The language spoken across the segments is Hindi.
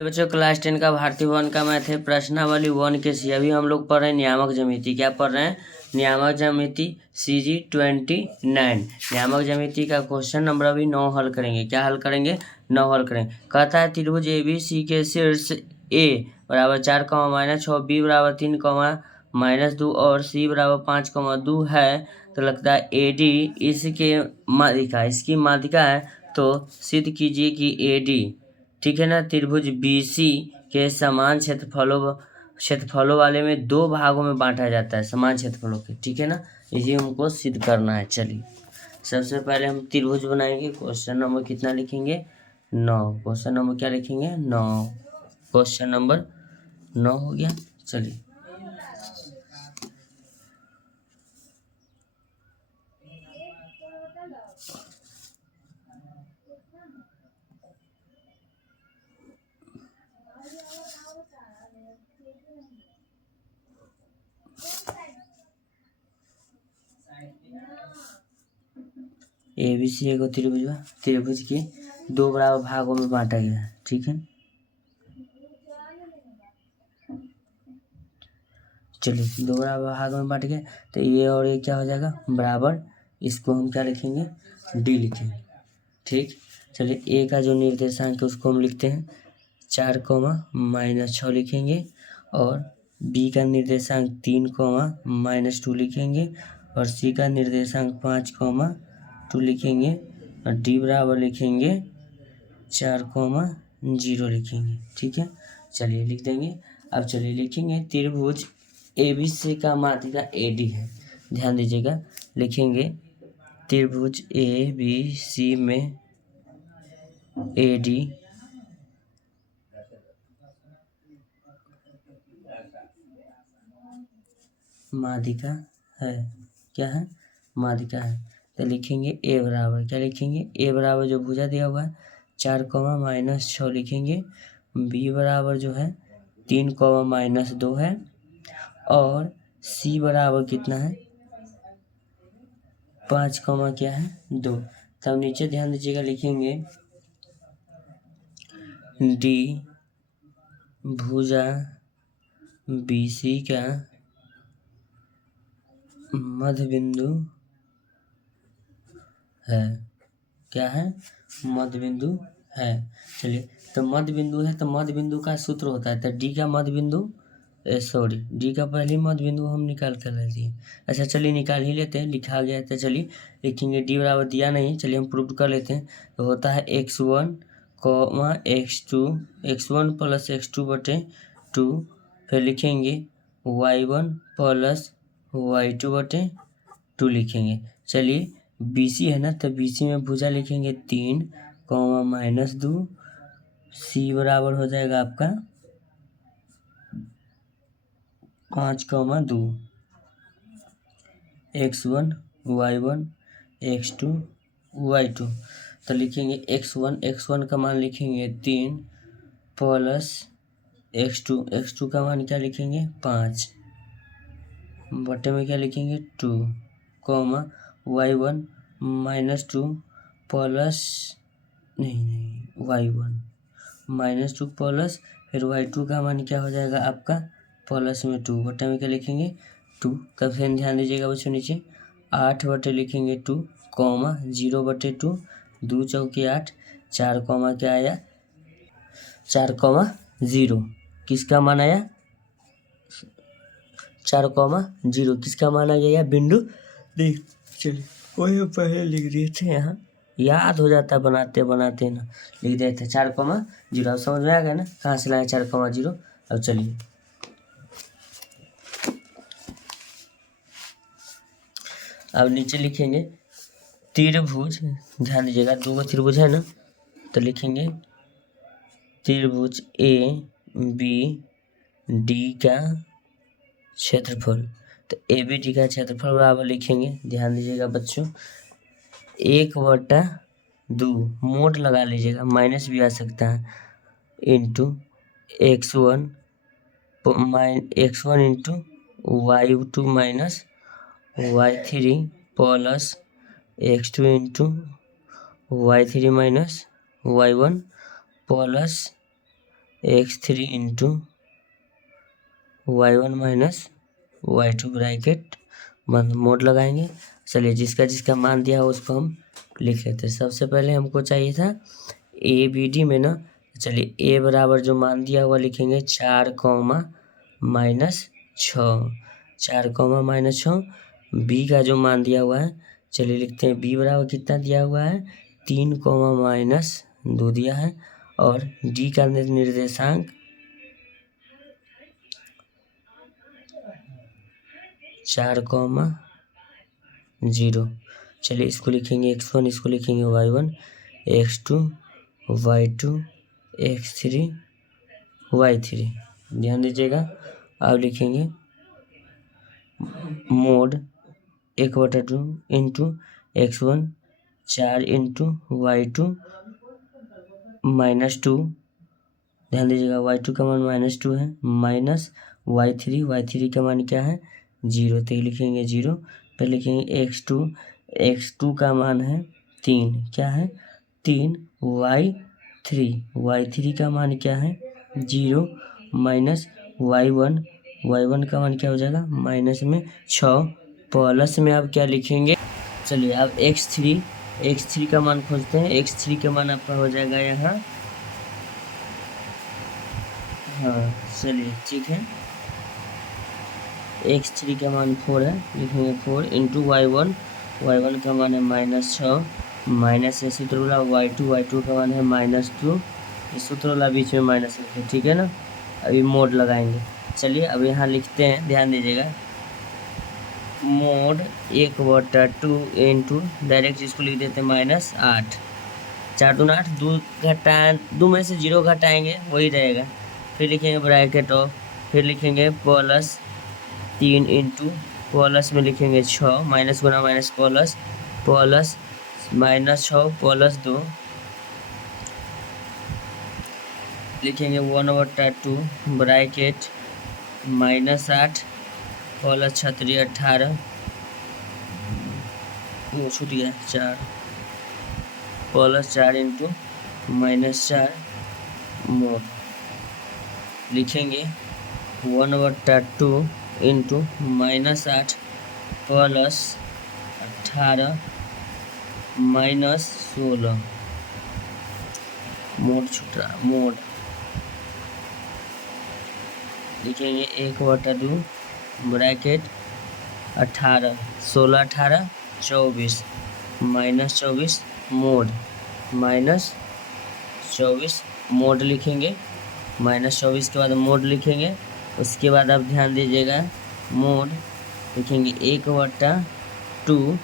बच्चों क्लास 10 का भारतीय वन का मैथ है प्रश्नावली 1 के सी। अभी हम लोग पढ़ रहे हैं नियामक ज्यामिति। क्या पढ़ रहे हैं? नियामक ज्यामिति CG 29। नियामक ज्यामिति का क्वेश्चन नंबर अभी 9 हल करेंगे। क्या हल करेंगे? 9 हल करेंगे। कहता है त्रिभुज ABC के शीर्ष A बराबर 4, -6, B बराबर 3, -2 और C बराबर 5, 2 है। तो लगता है AD इसकी माध्यिका है। तो सिद्ध कीजिए कि AD, ठीक है ना, त्रिभुज BC के समान क्षेत्रफलों वाले में दो भागों में बांटा जाता है, समान क्षेत्रफलों के, ठीक है ना। इसी हमको सिद्ध करना है। चलिए सबसे पहले हम त्रिभुज बनाएंगे। क्वेश्चन नंबर कितना लिखेंगे? 9। क्वेश्चन नंबर क्या लिखेंगे? 9। क्वेश्चन नंबर 9 हो गया। चलिए ABC एक त्रिभुज की दो बराबर भागों में बांटा गया है, ठीक है। चलिए दो बराबर भागों में बांट गए तो ये और ये क्या हो जाएगा? बराबर। इसको हम क्या लिखेंगे? D लिखेंगे, ठीक। चलिए A का जो निर्देशांक है उसको हम लिखते हैं 4, -6 लिखेंगे। और B का निर्देशांक 3, -2 लिखेंगे। और C का निर्देशांक 5, 2 लिखेंगे। और D बराबर लिखेंगे 4, 0 लिखेंगे, ठीक है। चलिए लिख देंगे। अब चलिए लिखेंगे त्रिभुज ABC का माध्यिका AD है। ध्यान दीजिएगा, लिखेंगे त्रिभुज ABC में AD माध्यिका है। क्या है? माध्यिका है। तो लिखेंगे A बराबर, क्या लिखेंगे? A बराबर जो भुजा दिया हुआ है 4, -6 लिखेंगे। B बराबर जो है 3, -2 है। और C बराबर कितना है? 5, क्या है? 2। तब नीचे ध्यान दीजिएगा, लिखेंगे D भुजा BC का मध्य बिंदु है। क्या है? मध्य बिंदु है। चलिए तो मध्य बिंदु है तो मध्य बिंदु का सूत्र होता है तो D का मध्य बिंदु D का पहले मध्य बिंदु हम निकाल कर लेते हैं। अच्छा चलिए निकाल ही लेते हैं, लिखा गया है तो चलिए लिखेंगे। D बराबर दिया नहीं, चलिए हम प्रूव कर लेते हैं। तो होता है x1, x2, x1 + x2/2। फिर लिखेंगे y1 + y2/2 लिखेंगे। चलिए BC है ना, तो BC में भुजा लिखेंगे 3, -2। C बराबर हो जाएगा आपका 5, 2। x1 y1 x2 y2। तो लिखेंगे x1 का मान लिखेंगे 3 + x2 का मान क्या लिखेंगे? 5 बटे में क्या लिखेंगे? 2, y1 -2 प्लस y1 -2 प्लस फिर y2 का मान क्या हो जाएगा आपका? प्लस में 2 बटे में क्या लिखेंगे? 2। तब फिर ध्यान दीजिएगा बच्चों, नीचे 8 बटे लिखेंगे 2, 0/2, 2 चौके 8, 4 क्या आया? 4, 0। किसका मान आया? 4, 0 किसका मान आ गया? बिंदु D। चलिए वही हम पहले लिख दिए थे, यहाँ याद हो जाता है बनाते बनाते ना, लिख दिए थे 4, 0। अब समझ में आ गया ना कहाँ से लाए 4, 0। अब चलिए अब नीचे लिखेंगे त्रिभुज। ध्यान दीजिएगा, दो गो त्रिभुज है ना, तो लिखेंगे त्रिभुज ABD का क्षेत्रफल। तो ABD का क्षेत्रफल बराबर लिखेंगे। ध्यान दीजिएगा बच्चों, 1/2 मोड लगा लीजिएगा, माइनस भी आ सकता है, into x1 into y2 minus y3 plus x2 into y3 minus y1 plus x3 into y1 minus y2 bracket बंद, मोड लगाएंगे। चलिए जिसका जिसका मान दिया हो उसको हम लिख लेते हैं। सबसे पहले हमको चाहिए था ए बी डी में ना, चलिए ए बराबर जो मान दिया हुआ लिखेंगे 4 comma minus 6, 4 comma minus 6। B का जो मान दिया हुआ है, चलिए लिखते हैं बी बराबर कितना दिया हुआ है 3 कॉमा माइनस 2 दिया है। और डी का निर्देशांक 4 कॉमा 0। चलिए इसको लिखेंगे x1, इसको लिखेंगे y1, x2 y2 x3 y3। ध्यान दीजिएगा। अब लिखेंगे mode 1/2 into x1 4 into y2 -2। ध्यान दीजिएगा y2 का मान -2 है, माइनस y3 का मान क्या है 0, तो ये लिखेंगे 0। फिर लिखेंगे x2 का मान है 3, क्या है 3, y3 का मान क्या है 0, माइनस y1 का मान क्या हो जाएगा माइनस में 6, प्लस में आप क्या लिखेंगे। चलिए अब x3 का मान खोजते हैं। x3 का मान आपका हो जाएगा यहाँ, हाँ चलिए ठीक है, x3 का मान 4 है, लिखेंगे 4 इंटू y1 का मान है -6, माइनस से सूत्र वाला y2 का मान है -2, इस सूत्र वाला बीच में माइनस रखें, ठीक है ना। अभी मोड लगाएंगे। चलिए अब यहाँ लिखते हैं, ध्यान दीजिएगा, मोड 1/2 इंटू, डायरेक्ट इसको लिख देते हैं -8, 4 दूना 8, 2 में से 0 घटाएंगे वही रहेगा। फिर लिखेंगे ब्रैकेट ऑफ, फिर लिखेंगे प्लस 3 इंटू, प्लस में लिखेंगे 6, माइनस गुना माइनस प्लस -6 प्लस 2, लिखेंगे 1/2 ब्रैकेट -8 प्लस 36 18, छूट गया 4 प्लस 4 इंटू -4 मोड, लिखेंगे 1/2 इंटू -8 प्लस 18 -16, मोड छूट रहा, मोड लिखेंगे 1/2 ब्रैकेट 18 16 18 24 -24 मोड, -24 मोड लिखेंगे, -24 के बाद मोड लिखेंगे। उसके बाद आप ध्यान दीजिएगा, मोड लिखेंगे 1/2,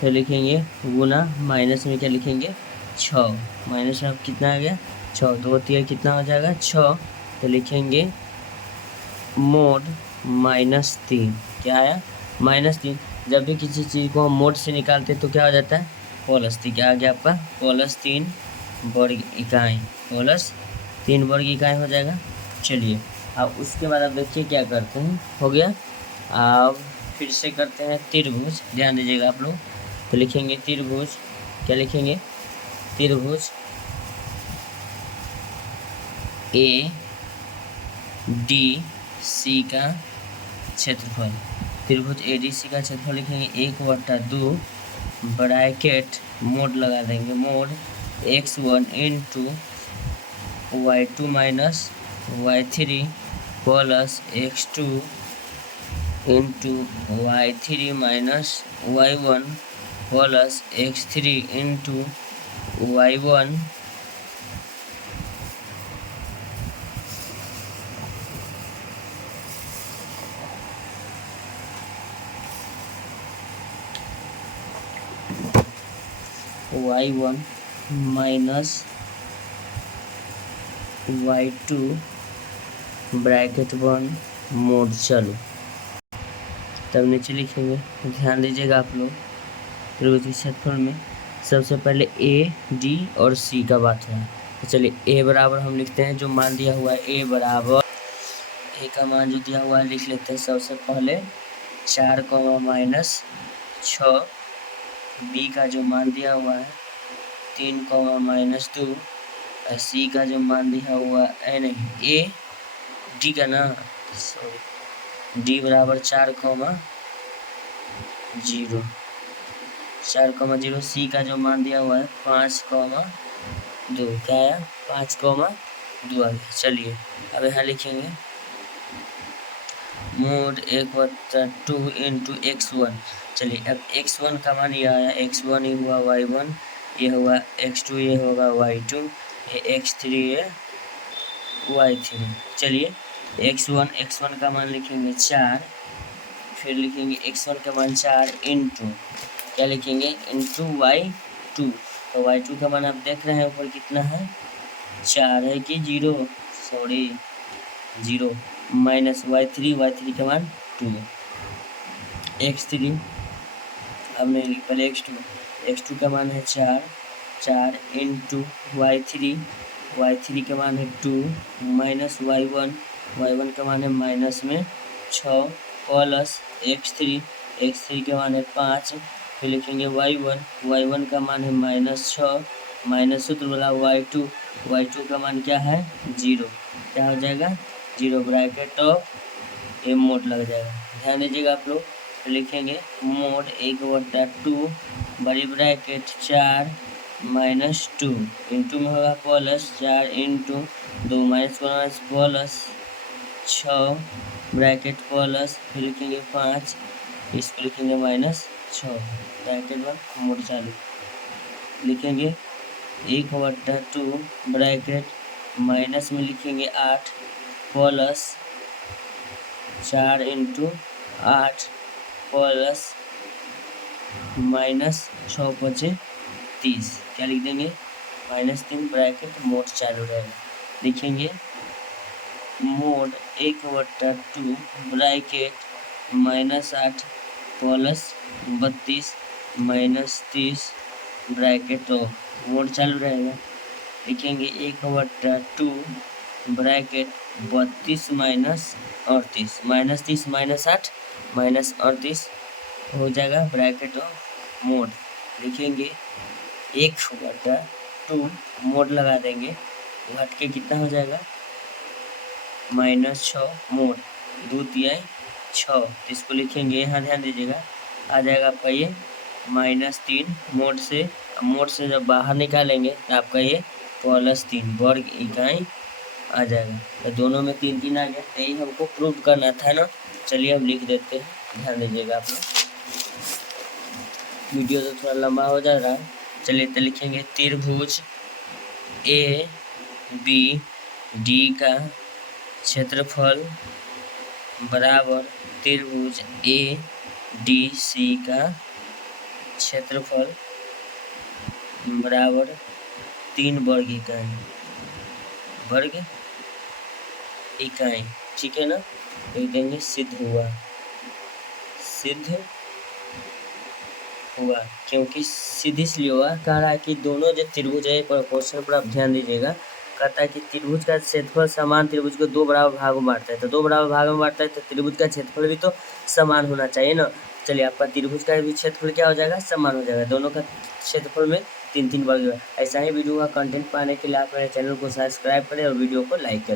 फिर लिखेंगे गुना, माइनस में क्या लिखेंगे 6, माइनस में अब कितना आ गया 6, 2 3 कितना हो जाएगा 6, तो लिखेंगे मोड -3, क्या आया -3। जब भी किसी चीज़ को हम मोड से निकालते हैं तो क्या हो जाता है +3, क्या आ गया आपका +3 वर्ग इकाई, +3 वर्ग इकाई हो जाएगा। चलिए अब उसके बाद आप देखिए क्या करते हैं, हो गया। अब फिर से करते हैं त्रिभुज, ध्यान दीजिएगा आप लोग, तो लिखेंगे त्रिभुज, क्या लिखेंगे त्रिभुज ADC का क्षेत्रफल, त्रिभुज ADC का क्षेत्रफल लिखेंगे 1/2 ब्रैकेट, मोड लगा देंगे, mode x1 into y2 minus y3 plus x2 into y3 minus y1 plus x3 into y1 y1 minus y2 bracket 1 mode. चलो तब नीचे लिखेंगे, ध्यान दीजिएगा आप लोग, त्रिभुज के क्षेत्रफल में सबसे पहले A, D और C का बात है। तो चलिए A बराबर हम लिखते हैं, जो मान दिया हुआ है A बराबर, A का मान जो दिया हुआ है लिख लेते हैं सबसे पहले 4 -6, B का जो मान दिया हुआ है 3 -2, सी का जो मान दिया हुआ है नहीं ए डी का ना, सॉरी डी बराबर 4,0 4,0 सी का जो मान दिया हुआ है 5,2 क्या आया 5,2 आ गया। चलिए अब यहाँ लिखेंगे मोड 1/2 इंटू x1। चलिए अब x1 का मान ये आया, x1 ये हुआ y1, ये हुआ x2, ये होगा y2, ये x3 है y3। चलिए x1 का मान लिखेंगे 4, फिर लिखेंगे x1 का मान 4 इंटू क्या लिखेंगे इंटू y2। तो y2 का मान आप देख रहे हैं ऊपर कितना है 4 है कि 0, सॉरी 0, माइनस y3 का मान 2, x3 अब नहीं पहले x2 का मान है 4 इंटू y3 का मान है 2 माइनस y1 का मान है माइनस में 6 प्लस x3 का मान है 5, फिर लिखेंगे y1 का मान है -6 माइनस सूत्र वाला y2 का मान क्या है 0, क्या हो जाएगा 0 ब्रैकेट ऑफ ये मोड लग जाएगा। ध्यान दीजिएगा आप लोग, तो लिखेंगे मोड 1/2 बड़ी ब्रैकेट 4 माइनस 2 इंटू में होगा plus 4 into 2 minus plus 6 bracket plus फिर लिखेंगे 5, इसको लिखेंगे -6 ब्रैकेट में मोड चालू लिखेंगे 1/2 ब्रैकेट माइनस में लिखेंगे 8 प्लस 4 इंटू 8 प्लस -6 × 30 क्या लिख देंगे -3 ब्रैकेट मोड चालू रहेगा। लिखेंगे mode 1/2 bracket -8 plus 32 -30 bracket of mode चालू रहेगा। लिखेंगे 1/2 ब्रैकेट 32 -38 -30 -8 -38 हो जाएगा ब्रैकेट ऑफ मोड। लिखेंगे 1/2 मोड लगा देंगे, घट के कितना हो जाएगा -6 मोड 2 तिहाई 6, इसको लिखेंगे यहाँ ध्यान दीजिएगा आ जाएगा आपका ये -3 मोड से जब बाहर निकालेंगे तो आपका ये +3 वर्ग इकाई आ जाएगा। तो दोनों में 3 आ गया, यही हमको प्रूव करना था ना। चलिए अब लिख देते हैं, ध्यान दीजिएगा आप लोग, वीडियो तो थोड़ा लंबा हो जा रहा है। चलिए तो लिखेंगे त्रिभुज ए बी डी का क्षेत्रफल बराबर त्रिभुज ए डी सी का क्षेत्रफल बराबर 3 वर्ग इकाई, ठीक है ना। लिख देंगे सिद्ध हुआ, क्योंकि सिद्ध इसलिए हुआ, कह रहा है कि दोनों जो त्रिभुज है क्वेश्चन पर आप ध्यान दीजिएगा, कहता है कि त्रिभुज का क्षेत्रफल समान त्रिभुज को 2 बराबर भागों में बांटता है, तो 2 बराबर भागों में बांटता है तो त्रिभुज का क्षेत्रफल भी तो समान होना चाहिए ना। चलिए आपका त्रिभुज का भी क्षेत्रफल क्या हो जाएगा समान हो जाएगा, दोनों का क्षेत्रफल में 3 वर्ग। ऐसा ही वीडियो का कंटेंट पाने के लिए आप मेरे चैनल को सब्सक्राइब करें और वीडियो को लाइक करें।